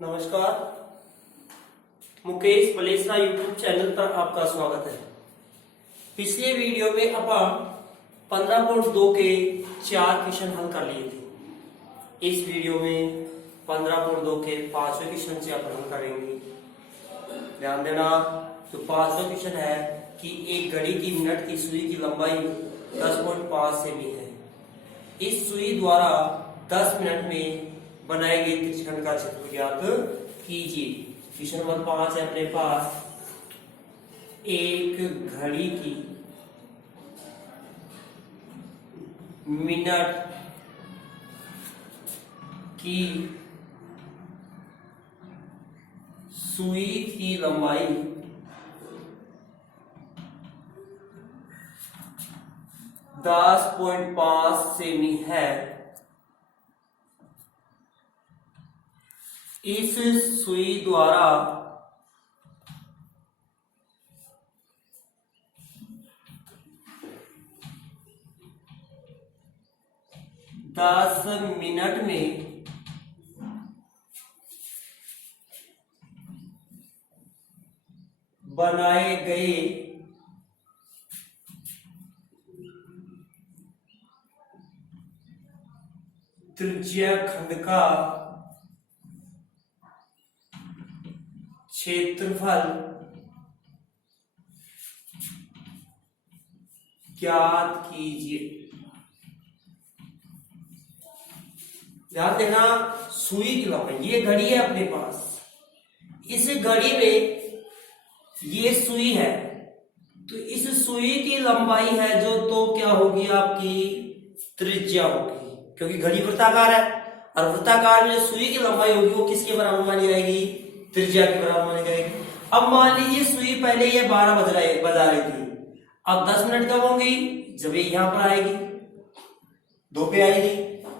नमस्कार, Mukesh Balesara YouTube channel पर आपका स्वागत है। पिछले वीडियो में अपन 15.2 के 4 क्वेश्चन हल कर लिए थे। इस वीडियो में 15.2 के 5वें क्वेश्चन से अपन हल करेंगे। ध्यान देना, तो 5वां क्वेश्चन है कि एक घड़ी की मिनट की सुई की लंबाई 10.5 सेमी है। इस सुई द्वारा 10 मिनट में बनाए गए त्रिज्यखंड का क्षेत्रफल ज्ञात कीजिए। क्वेश्चन नंबर 5 है अपने पास, एक घड़ी की मिनट की सुई की लंबाई 10.5 सेमी है। इस सुई द्वारा 10 मिनट में बनाए गए त्रिज्यखंड का क्षेत्रफल ज्ञात कीजिए। ध्यान देना, सुई की लंबाई, ये घड़ी है अपने पास। इस घड़ी में ये सुई है, तो इस सुई की लंबाई है जो, तो क्या होगी आपकी त्रिज्या होगी, क्योंकि घड़ी वृत्ताकार है और वृत्ताकार में सुई की लंबाई होगी वो किसके बराबर मानी जाएगी, त्रिज्या के बराबर मानी जाएगी। अब मान लीजिए सुई पहले ये 12 बजा रही थी, अब 10 मिनट कब होंगी, जब ये यहां पर आएगी, 2 पे आएगी,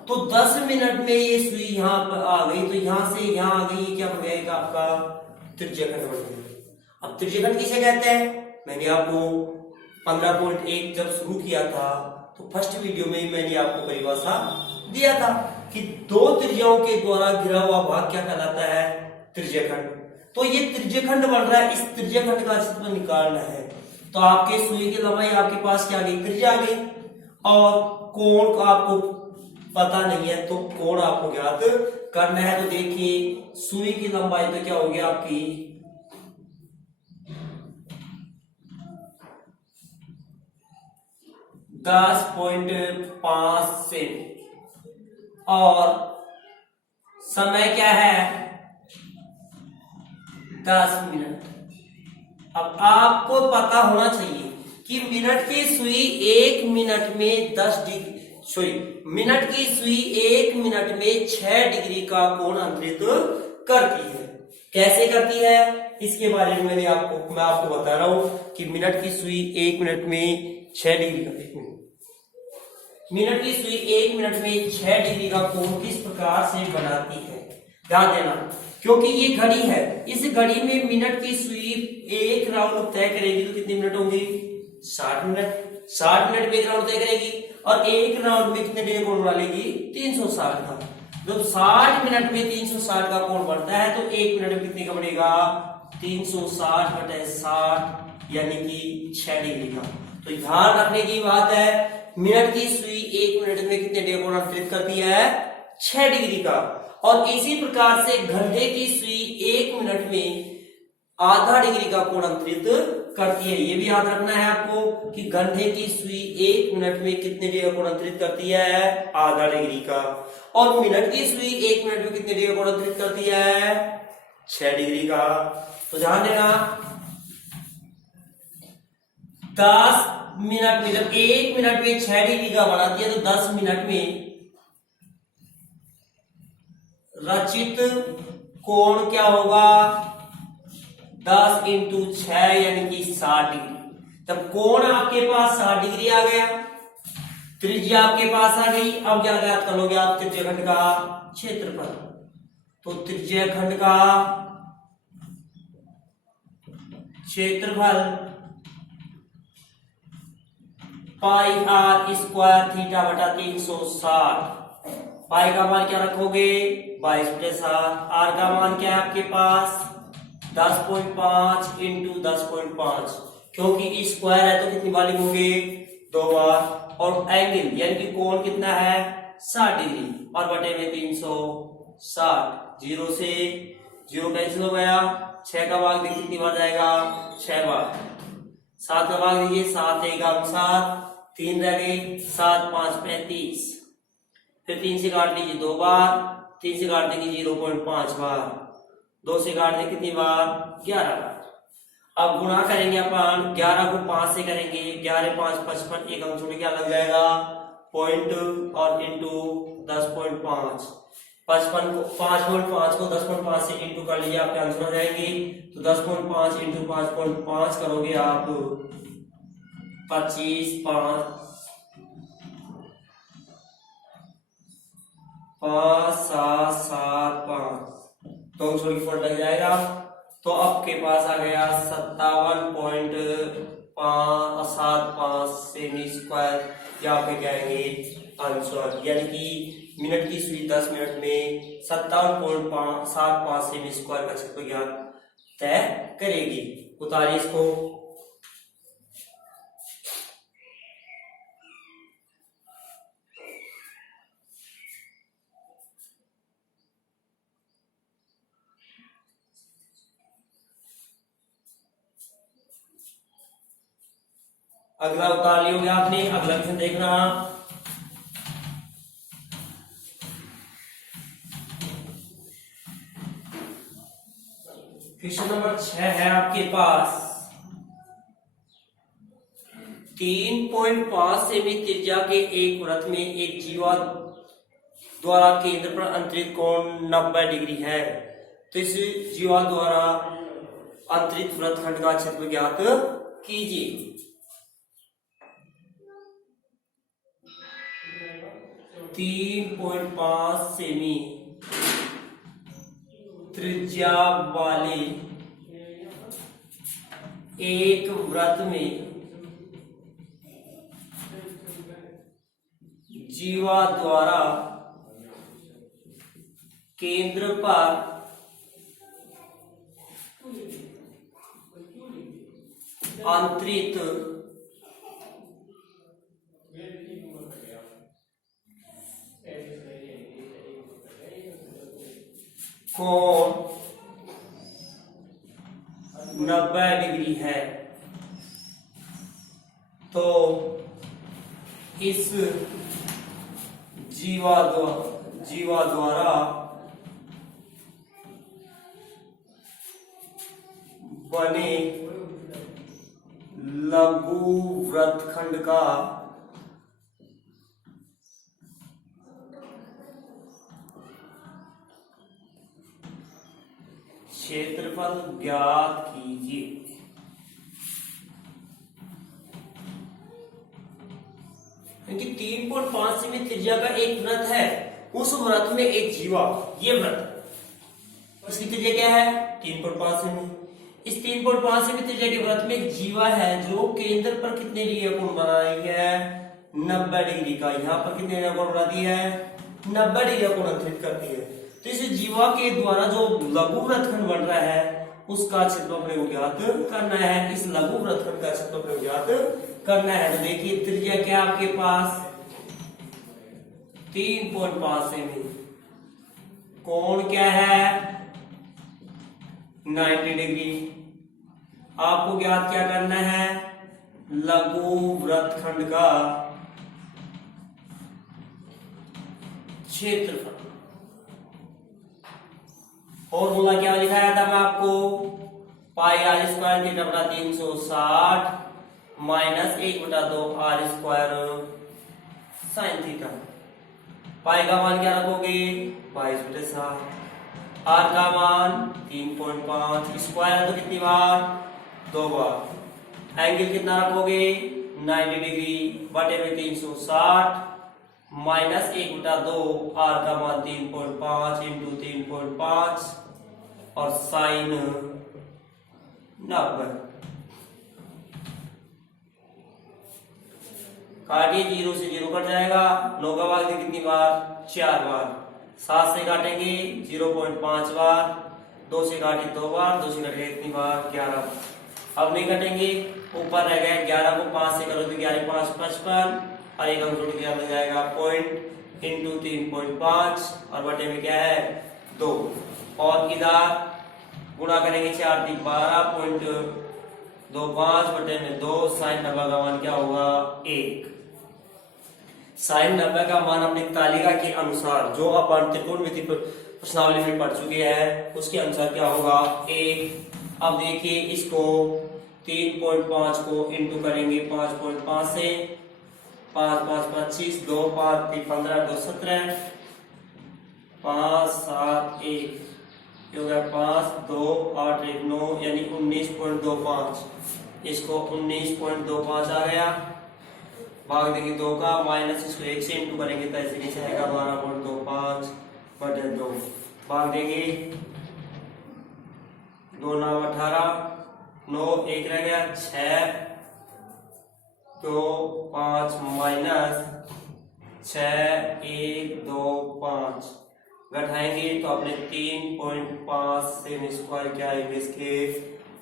तो 10 मिनट में ये सुई यहां पर आ गई, तो यहां से यहां आ गई, क्या बन जाएगा आपका त्रिज्यखंड बन गया। अब त्रिज्यखंड किसे कहते हैं, मैंने आपको 15.1 जब शुरू किया था तो फर्स्ट वीडियो में मैंने आपको परिभाषा दिया था कि दो त्रिज्याओं के द्वारा घिरा हुआ भाग क्या कहलाता है, त्रिज्यखंड। तो ये त्रिज्यखंड बन रहा है, इस त्रिज्यखंड का क्षेत्रफल निकालना है। तो आपके सुई की लंबाई आपके पास क्या आ गई, त्रिज्या आ गई, और कोण का आपको पता नहीं है तो कोण आपको ज्ञात करना है। तो देखिए सुई की लंबाई तो क्या होगी आपकी 10.5 सेमी, और समय क्या है 10 मिनट। अब आपको पता होना चाहिए कि मिनट की सुई 1 मिनट में 10 डिग्री, मिनट की सुई 1 मिनट में 6 डिग्री का कोण अंतरित करती है। कैसे करती है इसके बारे में मैं आपको बता रहा हूं कि मिनट की सुई 1 मिनट में 6 डिग्री का, मिनट की सुई 1 मिनट में 6 डिग्री का कोण किस प्रकार से बनाती है। ध्यान देना, क्योंकि ये घड़ी है, इस घड़ी में मिनट की सुई एक राउंड तय करेगी तो कितने मिनट होंगे, 60 मिनट। 60 मिनट में एक राउंड तय करेगी और एक राउंड में कितने डिग्री कोण बना लेगी, 360 का। जब 60 मिनट में 360 का कोण बढ़ता है तो 1 मिनट में कितने का बढ़ेगा, 360/60 यानी कि 6 डिग्री का। तो ध्यान रखने की बात है, मिनट की सुई 1 मिनट में कितने डिग्री कोण अंतरित करती है, 6 डिग्री का। और इसी प्रकार से घंटे की सुई 1 मिनट में आधा डिग्री का कोण अंतरित करती है। ये भी याद रखना है आपको कि घंटे की सुई 1 मिनट में कितने डिग्री का कोण अंतरित करती है, आधा डिग्री का। और मिनट की सुई 1 मिनट में कितने डिग्री का कोण अंतरित करती है, 6 डिग्री का। तो ध्यान देना, 10 मिनट में जब 1 मिनट में 6 डिग्री का बनाती है तो 10 मिनट में रचित कोण क्या होगा, 10 × 6 यानी कि 60 डिग्री। तब कोण आपके पास 60 डिग्री आ गया, त्रिज्या आपके पास आ गई। अब क्या ज्ञात करोगे आप, त्रिज्यखंड का क्षेत्रफल। तो त्रिज्यखंड का क्षेत्रफल पाई r² थीटा/360 पाई का मान क्या रखोगे 22/7। आर का मान क्या है आपके पास 10.5 इंटू 10.5, क्योंकि स्क्वायर है तो कितनी बार लिखोगे 2 बार। और एंगल यानी कि कोण कितना है 60 डिग्री और बटे में 360। जीरो से जीरो कैंसिल हो गया, 6 का भाग देखिए कितनी बार जाएगा 6 बार। 7 का भाग दीजिए 7 1 7, 3 रह गए 7 5 35। फिर 3 से काट लीजिए 2 बार, 3 से काट देंगे 0.5 बार, 2 से काट देंगे कितनी बार 11 बार। अब गुणा करेंगे अपन 11 को 5 से करेंगे, 11 5 55, एक अंक छोड़ क्या लग जाएगा पॉइंट और इंटू 10.5। 55 को 5.5 को 10.5 से इंटू कर लीजिए, आपके आंसर हो जाएंगे। तो 10.5 इंटू 5.5 करोगे आप 25 5 5 7 7 5, तो छोड़ की फोड़ लग जाएगा। तो आपके पास आ गया 57.75 सेमी स्क्वायर, या आपके कहेंगे आंसर, यानी कि मिनट की सुई 10 मिनट में 57.75 सेमी स्क्वायर का क्षेत्र ज्ञान तय करेगी। उतारिए इसको। अगला उतार लियोगे आपने, अगला क्वेश्चन देखना। क्वेश्चन नंबर 6 है आपके पास। 3.5 सेमी त्रिज्या के एक वृत्त में एक जीवा द्वारा केंद्र पर अंतरित कोण 90 डिग्री है। तो इस जीवा द्वारा अंतरित वृत्तखंड का क्षेत्र ज्ञात कीजिए। 3.5 सेमी त्रिज्या वाले एक वृत्त में जीवा द्वारा केंद्र पर अंतरित कोण 90 डिग्री है। तो इस जीवा द्वारा बने लघु वृत्तखंड का क्षेत्रफल ज्ञात कीजिए। क्योंकि 3.5 सेमी त्रिज्या का एक वृत्त है, उस वृत्त में एक जीवा, ये वृत्त, इसकी त्रिज्या क्या है 3.5 सेमी। इस 3.5 सेमी त्रिज्या के वृत्त में एक जीवा है जो केंद्र पर कितने डिग्री का कोण बना रही है 90 डिग्री का। यहाँ पर कितने डिग्री का कोण बनाती है 90 डिग्री का कोण अंतरित करती है। तो इस जीवा के द्वारा जो लघु वृत्तखंड बन रहा है उसका क्षेत्रफल को ज्ञात करना है। इस लघु वृत्तखंड का क्षेत्रफल ज्ञात करना है। तो देखिए त्रिज्या क्या आपके पास 3.5 सेमी, कोण क्या है 90 डिग्री। आपको ज्ञात क्या करना है लघु वृत्तखंड का क्षेत्रफल। फॉर्मूला क्या लिखाया था मैं आपको पाई आर स्क्वायर थीटा बटा 360 minus 1/2 r square sine theta. Pi का मान क्या रखोगे 22/7, आर का मान 3.5, स्क्वायर तो कितनी बार 2 बार। एंगल कितना रखोगे 90 डिग्री बटे में 360 माइनस 1/2, आर का मान 3.5 इंटू 3.5 और साइन 90। काटिए, 0 से 0 कट जाएगा, 9 का भाग दे कितनी बार, 4 बार। 7 से काटेंगे 0.5 बार, 2 से काटिए 2 बार, 2 से कटेगा कितनी बार, 11। अब नहीं कटेंगे, ऊपर रह गया 11 को 5 से करो तो 11 5 55 और एक अंक जुड़ गया, मिल जाएगा पॉइंट इंटू 3.5 और बटे में क्या है 2। और इधर गुणा करेंगे 4 3 12.25 बटे में 2। साइन 90 का मान क्या होगा 1। साइन 90 का मान अपनी तालिका के अनुसार जो अपन त्रिकोणमिति प्रश्नावली में पढ़ चुके हैं उसके अनुसार क्या होगा 1। अब देखिए इसको 3.5 को इंटू करेंगे 5.5 से, 5 5 25, 2 5 3 15, 2 17, 5 7 1 हो गया 5 2 8 1 9 यानी 19.25। इसको 19.25 आ गया, भाग देंगे 2 का, माइनस इसको 1 से इंटू करेंगे तो ऐसे नीचे आएगा 12.25 बटे 2। भाग देंगे 2 9 18, 9 1 रह गया 6 2 5 माइनस 6 1 2 5 घटाएंगे तो अपने 3.5 सेम स्क्वायर क्या आएंगे, इसके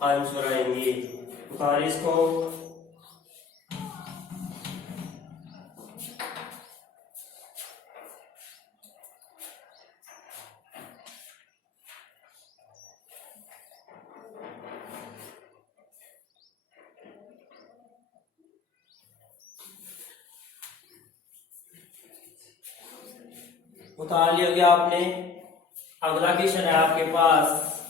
आंसर आएंगे। उतारिए इसको, उतार लिया गया आपने। अगला क्वेश्चन है आपके पास,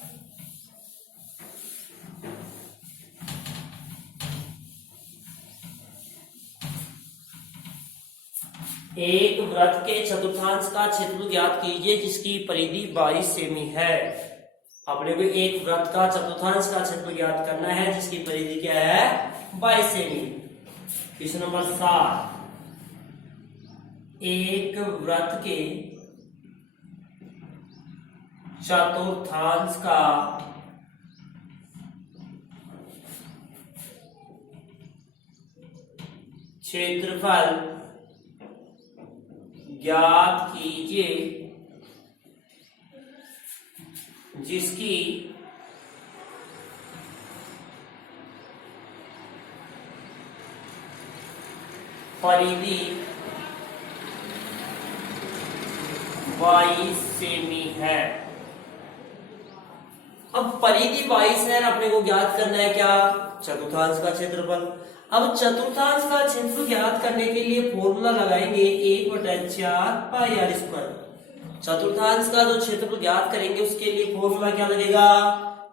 एक वृत्त के चतुर्थांश का क्षेत्रफल ज्ञात कीजिए जिसकी परिधि 22 सेमी है। अपने को एक वृत्त का चतुर्थांश का क्षेत्रफल ज्ञात करना है जिसकी परिधि क्या है 22 सेमी। क्वेश्चन नंबर 7, एक वृत्त के चतुर्थांश का क्षेत्रफल ज्ञात कीजिए जिसकी परिधि 22 सेमी है। अब परिधि 22 है, अपने को ज्ञात करना है क्या, चतुर्थांश का क्षेत्रफल। अब चतुर्थांश का क्षेत्रफल ज्ञात करने के लिए फॉर्मूला लगाएंगे 1/4 पाई आर स्क्वायर। चतुर्थांश का जो क्षेत्रफल ज्ञात करेंगे उसके लिए फॉर्मूला क्या लगेगा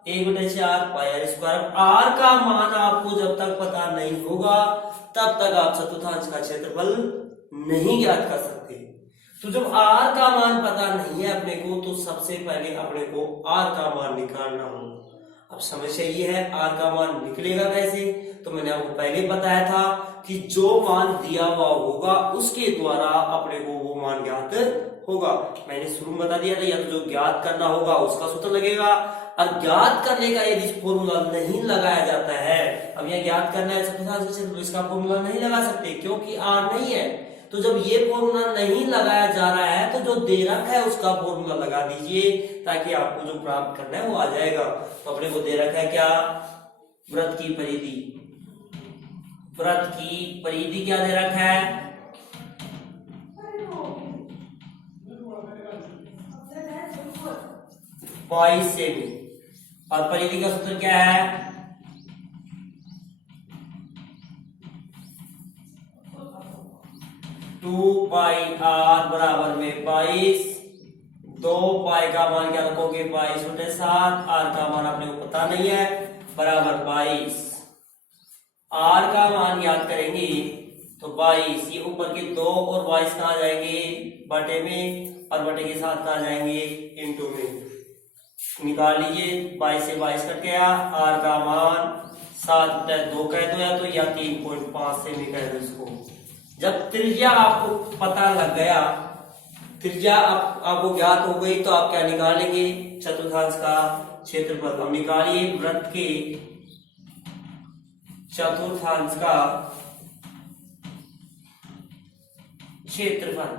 1/4 पाई आर स्क्वायर। आर का मान आपको जब तक पता नहीं होगा तब तक आप चतुर्थांश का क्षेत्रफल नहीं ज्ञात कर सकते। तो जब आर का मान पता नहीं है अपने को तो सबसे पहले अपने को आर का मान निकालना होगा। अब समस्या ये है आर का मान निकलेगा कैसे, तो मैंने आपको पहले बताया था कि जो मान दिया हुआ होगा उसके द्वारा अपने को वो मान ज्ञात होगा। मैंने शुरू में बता दिया था, या तो जो ज्ञात करना होगा उसका सूत्र लगेगा, और ज्ञात करने का यदि फॉर्मूला नहीं लगाया जाता है, अब यह ज्ञात करना है चतुर्थांश क्षेत्रफल, इसका फॉर्मूला नहीं लगा सकते क्योंकि आर नहीं है। तो जब ये फॉर्मूला नहीं लगाया जा रहा है तो जो दे रखा है उसका फॉर्मूला लगा दीजिए ताकि आपको जो प्राप्त करना है वो आ जाएगा। तो अपने को दे रखा है क्या, वृत्त की परिधि, वृत्त की परिधि क्या दे रखा है 22 सेमी, और परिधि का सूत्र क्या है 2 पाई आर बराबर में 22। 2 पाई का मान क्या रखोगे 22/7, आर का मान अपने को पता नहीं है, बराबर 22। आर का मान याद करेंगे तो 22, ये ऊपर के 2 और 22 कहाँ जाएंगे बटे में, और बटे के साथ कहाँ जाएंगे इंटू में। निकाल लीजिए, 22 से 22 कट गया, आर का मान 7/2 कह दो या 3.5 से भी कह दो इसको। जब त्रिज्या आपको पता लग गया, त्रिज्या आपको ज्ञात हो गई तो आप क्या निकालेंगे चतुर्थांश का क्षेत्रफल। हम निकालिए वृत्त के चतुर्थांश का क्षेत्रफल।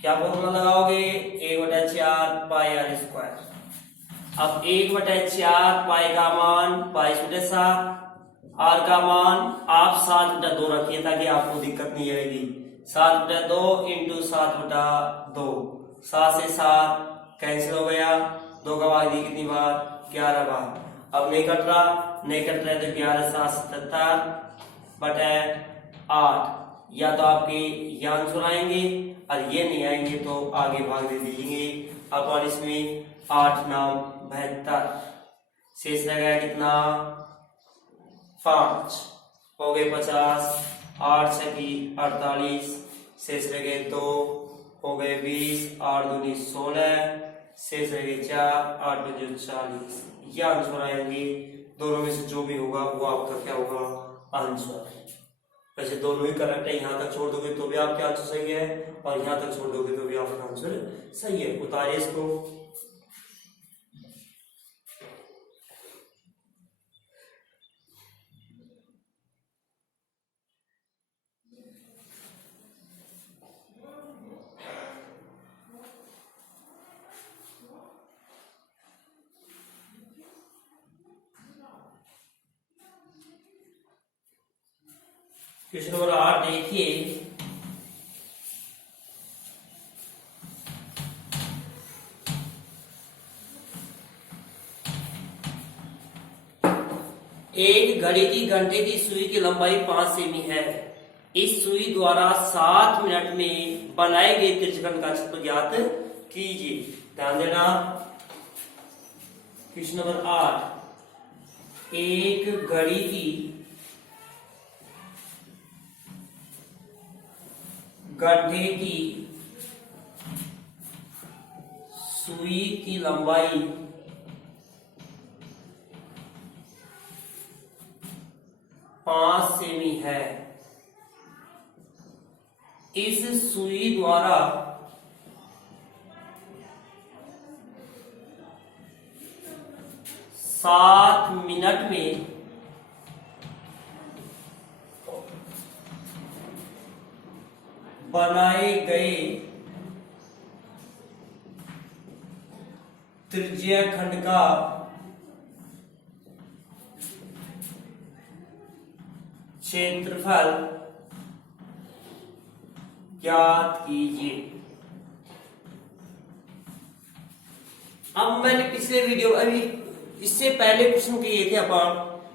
क्या फॉर्मूला लगाओगे? 1/4 पाई आर स्क्वायर। अब 1/4 पाई का मान 22/7, आर का मान आप 7/2 रखिए ताकि आपको दिक्कत नहीं आएगी। 7/2 इंटू 7/2, 7 से 7 कैंसिल हो गया, 2 का भाग दी कितनी बार? 11 बार। अब नहीं कट रहा, नहीं कट रहा है तो 11 7 77 बटे 8, या तो आपके ये आंसर आएंगे और ये नहीं आएंगे तो आगे भाग दे दीजिए। अपन इसमें 8 नाम 72, शेष रह गया कितना? 5 हो गए 50, 8 छकी 48, शेष रह गए 2 हो गए 20, 8 दूनी 16, शेष रह गए 4, 8 दूनी 40। ये आंसर आएंगे। दोनों में से जो भी होगा वो आपका क्या होगा? आंसर। वैसे दोनों ही करेक्ट है, यहाँ तक छोड़ दोगे तो भी आपका आंसर सही है और यहाँ तक छोड़ दोगे तो भी आपका आंसर सही है। उतारिए इसको। क्वेश्चन नंबर 8 देखिए। एक घड़ी की घंटे की सुई की लंबाई 5 सेमी है। इस सुई द्वारा 7 मिनट में बनाए गए त्रिज्यखंड का क्षेत्र ज्ञात कीजिए। ध्यान देना। क्वेश्चन नंबर 8, एक घड़ी की घंटे की सुई की लंबाई 5 सेमी है। इस सुई द्वारा 7 मिनट में बनाए गए त्रिज्यखंड का क्षेत्रफल ज्ञात कीजिए। अब मैंने पिछले वीडियो अभी इससे पहले क्वेश्चन किए थे अपन,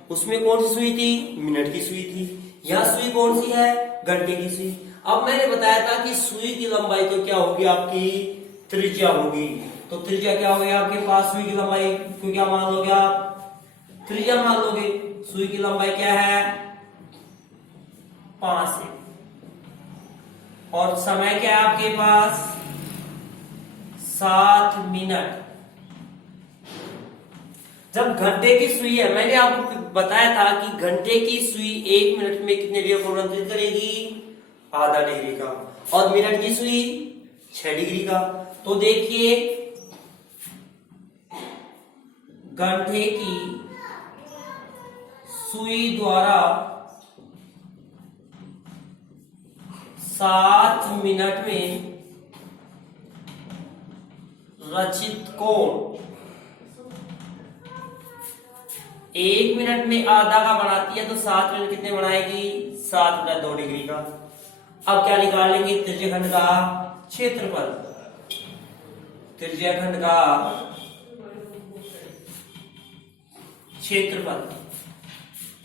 उसमें कौन सी सुई थी? मिनट की सुई थी। यह सुई कौन सी है? घंटे की सुई। अब मैंने बताया था कि सुई की लंबाई तो क्या होगी? आपकी त्रिज्या होगी। तो त्रिज्या क्या होगी आपके पास? सुई की लंबाई को क्या मान लोगे आप? त्रिज्या मान लोगे। सुई की लंबाई क्या है? 5 है। और समय क्या है आपके पास? 7 मिनट। जब घंटे की सुई है, मैंने आपको बताया था कि घंटे की सुई 1 मिनट में कितने डिग्री को रुपांतरित करेगी? आधा डिग्री का। और मिनट की सुई 6 डिग्री का। तो देखिए, घंटे की सुई द्वारा 7 मिनट में रचित कोण 1 मिनट में आधा का बनाती है, तो 7 मिनट कितने बनाएगी? 7/2 डिग्री का। अब क्या निकालेंगे? त्रिज्यखंड का क्षेत्रफल। त्रिज्यखंड का क्षेत्रफल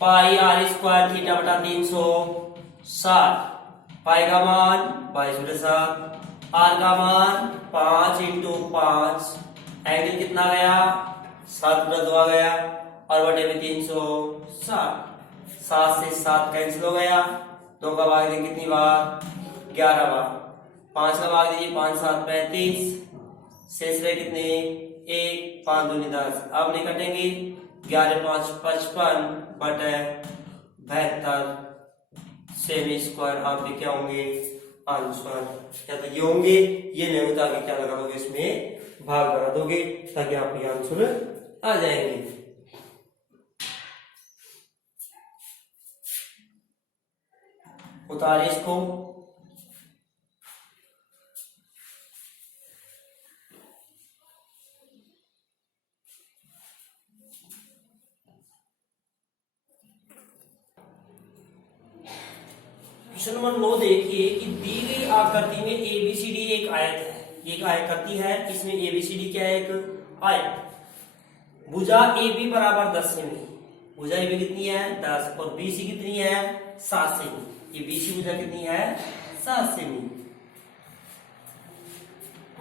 पाई आर स्क्वायर थीटा बटा 360। पाई का मान 22/7, आर का मान 5 इंटू 5, एंगल कितना गया? 7/2 आ गया, और बटे में 360। 7 से 7 कैंसिल हो गया, 2 का भाग दे कितनी बार? 11 बार। 5 का भाग दीजिए, 5 7 35, शेष रहे कितने? 1, 5 दूनी 10। अब नहीं कटेंगे, 11 5 55 बटे 72 सेमी स्क्वायर आपके क्या होंगे? आंसर। या तो ये होंगे, ये नहीं होता कि क्या लगा दोगे इसमें? भाग लगा दोगे ताकि आपके आंसर आ जाएंगे। उतारे इसको। क्वेश्चन नंबर 9 देखिए कि दी गई आकृति में एबीसीडी एक आयत है, एक आयताकृति है, इसमें एबीसीडी क्या है, एक आयत। भुजा AB बराबर 10 सेमी, भुजा AB कितनी है 10 और BC कितनी है 7 सेमी। ये BC भुजा कितनी है 7 सेमी।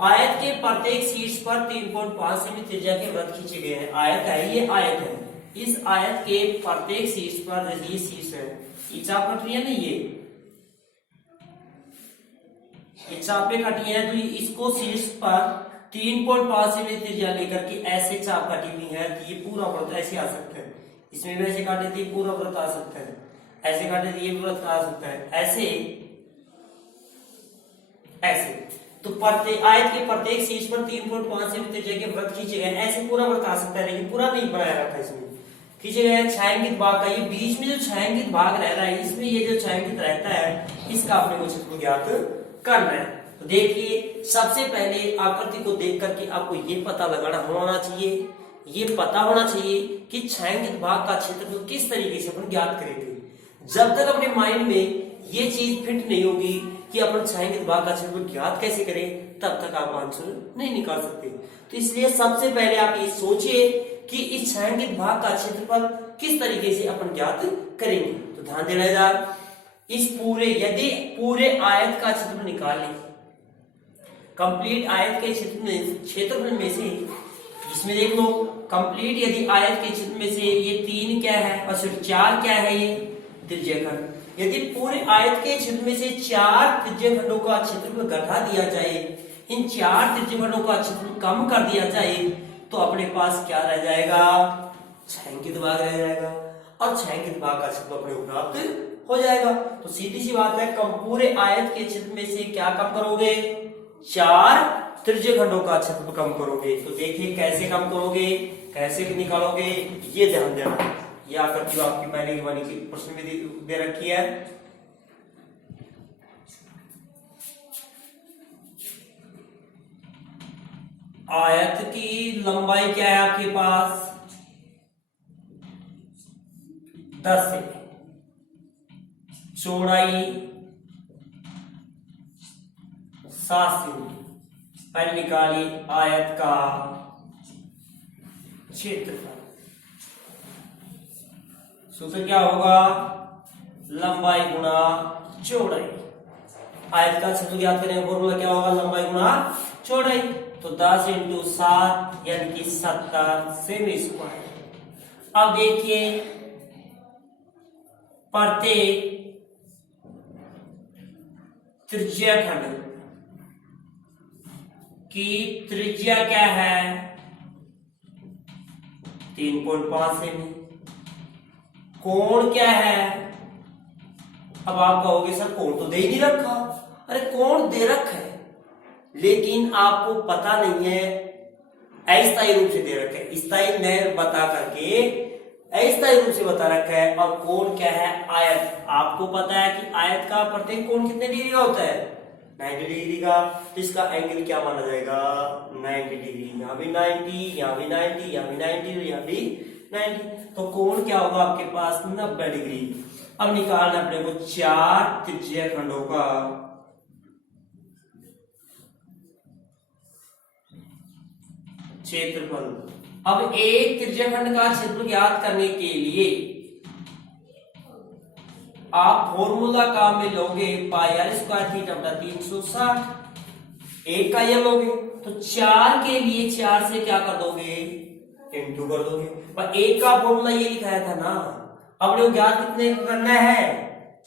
आयत के प्रत्येक शीर्ष पर 3.5 सेमी त्रिज्या के वृत्त खींचे गए हैं। आयत है, ये आयत है। इस आयत के प्रत्येक शीर्ष पर, ये शीर्ष है, ये चाप कट रही है ना, ये चापे कटी है, तो इसको शीर्ष पर 3.5 सेमी त्रिज्या लेकर के ऐसे चाप कटी हुई है, तो ये पूरा वृत्त ऐसे आ सकता है। इसमें भी ऐसे काटे थे पूरा वृत्त आ सकता है, ऐसे काटे थे ये वृत्त आ सकता है, ऐसे ऐसे। तो आयत के प्रत्येक शीर्ष पर 3.5 सेमी त्रिज्या के वृत्त खींचे गए, ऐसे पूरा वृत्त आ सकता है, लेकिन पूरा नहीं बनाया रखा इसमें। खींचे गए छायांकित भाग का, ये बीच में जो छायांकित भाग रह रहा है, इसमें ये जो छायांकित रहता है, इसका अपने को क्षेत्र ज्ञात करना है। तो देखिए सबसे पहले आकृति को देख करके आपको ये पता लगाना होना चाहिए, ये पता होना चाहिए कि छायांकित भाग का क्षेत्र किस तरीके से अपन ज्ञात करेंगे। जब तक अपने माइंड में ये चीज फिट नहीं होगी कि अपन छायांकित भाग का क्षेत्र ज्ञात कैसे करें, तब तक आप आंसर नहीं निकाल सकते। तो इसलिए सबसे पहले आप ये सोचिए कि इस छायांकित भाग का क्षेत्रफल किस तरीके से अपन ज्ञात करेंगे। तो ध्यान देना यार, इस पूरे, यदि पूरे आयत का क्षेत्रफल निकाल लें, कंप्लीट आयत के क्षेत्रफल में से, इसमें देख लो कंप्लीट, यदि आयत के क्षेत्र में से ये 3 क्या है और सिर्फ 4 क्या है, ये त्रिज्याखंड। यदि पूरे आयत के क्षेत्र में से 4 त्रिज्याखंडों का क्षेत्रफल घटा दिया जाए, इन 4 त्रिज्याखंडों का क्षेत्रफल कम कर दिया जाए, तो अपने पास क्या रह जाएगा, छायांकित भाग रह जाएगा, और छायांकित भाग का क्षेत्रफल अपने को प्राप्त हो जाएगा। तो सीधी सी बात है, कम पूरे आयत के क्षेत्र में से क्या कम करोगे, 4 त्रिज्याखंडों का क्षेत्रफल कम करोगे। तो देखिए कैसे कम करोगे, कैसे निकालोगे, ये ध्यान देना। ये आकृति आपकी पहले की वाली प्रश्न में दे रखी है। आयत की लंबाई क्या है आपके पास 10 सेमी, चौड़ाई 7 सेमी। पहले निकाली आयत का क्षेत्रफल। सूत्र क्या होगा, लंबाई गुणा चौड़ाई। आयत का क्षेत्रफल ज्ञात करें, फॉर्मूला क्या होगा, लंबाई गुणा चौड़ाई। तो 10 × 7 यानी कि 70 सेमी स्क्वायर। अब देखिए प्रत्येक त्रिज्याखंड की त्रिज्या क्या है 3.5 सेमी। कोण क्या है, अब आप कहोगे सर कोण तो दे ही नहीं रखा। अरे कोण दे रखा है, लेकिन आपको पता नहीं है, अस्थायी रूप से दे रखा है, स्थायी न बता करके अस्थायी रूप से बता रखा है। और कोण क्या है, आयत। आपको पता है कि आयत का प्रत्येक कोण कितने डिग्री का होता है, 90 डिग्री का। तो इसका एंगल क्या माना जाएगा, 90 डिग्री। यहाँ भी 90, यहाँ भी 90, यहाँ भी 90, यहाँ भी 90। तो कोण क्या होगा आपके पास 90 डिग्री। अब निकालना अपने को 4 त्रिज्याखंडों का क्षेत्रफल। अब एक त्रिज्याखंड का क्षेत्रफल ज्ञात करने के लिए आप फॉर्मूला काम में लोगे πr² बटा 360। एक का ये लोगे तो 4 के लिए 4 से क्या कर दोगे, इंटू कर दोगे। पर एक का फॉर्मूला ये लिखाया था ना, अब लोग ज्ञात कितने करना है,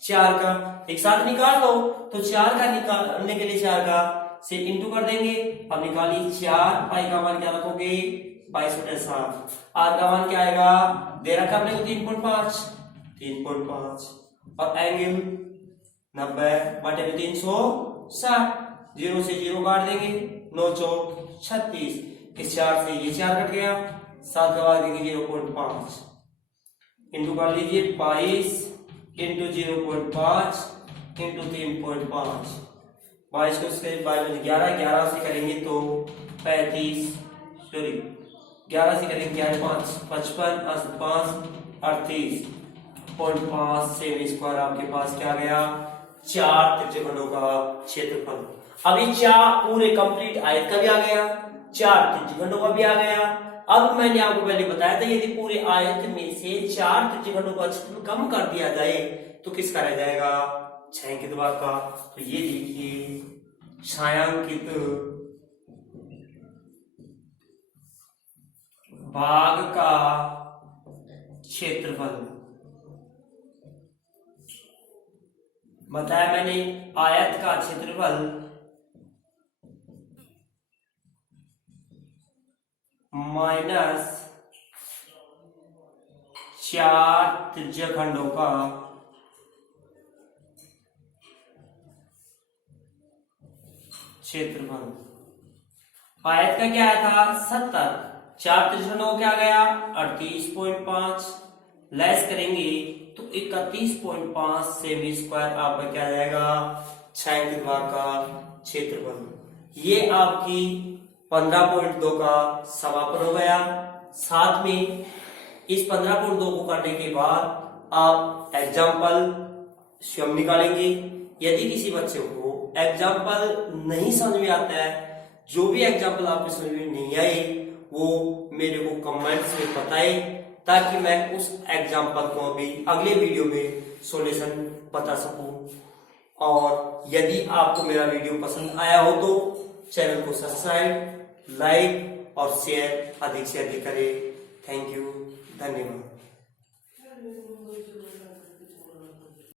4 का। एक साथ निकाल लो, तो 4 का निकालने के लिए 4 का से इंटू कर देंगे। अब निकालिए 4, पाई का मान क्या रखोगे 22/7। आर का मान क्या आएगा, दे रखा अपने को 3.5 और एंगल 90/360। 0 से 0 काट देंगे, 9 चौक 36। इस 4 से ये 4 कट गया, 7 का भाग देंगे 0.5, इंटू कर लीजिए 22 × 0.5 इंटू 3.5, 22 को उसके 11 से करेंगे तो 35, सॉरी 11 से करेंगे 5 55 5 38.5 सेमी स्क्वायर आपके पास क्या गया 4 त्रिज्यखंडों का क्षेत्रफल। अभी 4 पूरे कंप्लीट आयत का भी आ गया, 4 त्रिज्यखंडों का भी आ गया। अब मैंने आपको पहले बताया था यदि पूरे आयत में से 4 त्रिज्यखंडों का क्षेत्रफल कम कर दिया जाए तो किसका रह जाएगा, छायांकित भाग का। तो ये देखिए छायांकित भाग का क्षेत्रफल बताया मैंने, आयत का क्षेत्रफल माइनस 4 त्रिज्यखंडों का क्षेत्रफल। आयत का क्या आया था 70, 4 त्रिज्यखंडों का क्या गया 38.5, लेस करेंगे तो 31.5 सेमी स्क्वायर आपका क्या जाएगा छायांकित भाग का क्षेत्रफल। ये आपकी 15.2 का समापन हो गया। साथ में इस 15.2 को करने के बाद आप एग्जाम्पल स्वयं निकालेंगे। यदि किसी बच्चे को एग्जाम्पल नहीं समझ में आता है, जो भी एग्जाम्पल आपको समझ में नहीं आए वो मेरे को कमेंट्स में बताएं ताकि मैं उस एग्जाम्पल को अभी अगले वीडियो में सॉल्यूशन बता सकूं। और यदि आपको मेरा वीडियो पसंद आया हो तो चैनल को सब्सक्राइब, लाइक और शेयर अधिक से अधिक करें। थैंक यू, धन्यवाद।